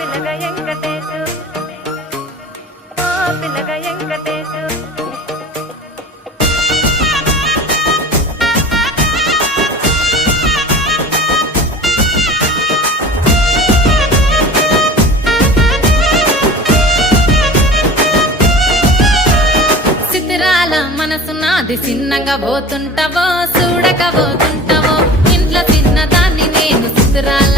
పిల్లగా వెంకటేశు ఓ పిల్లగా వెంకటేశు చిత్రాల మనసు నాది చిన్నగా పోతుంటావో చూడక పోతుంటావో ఇంట్లో చిన్నదాన్ని నేను చిత్రాల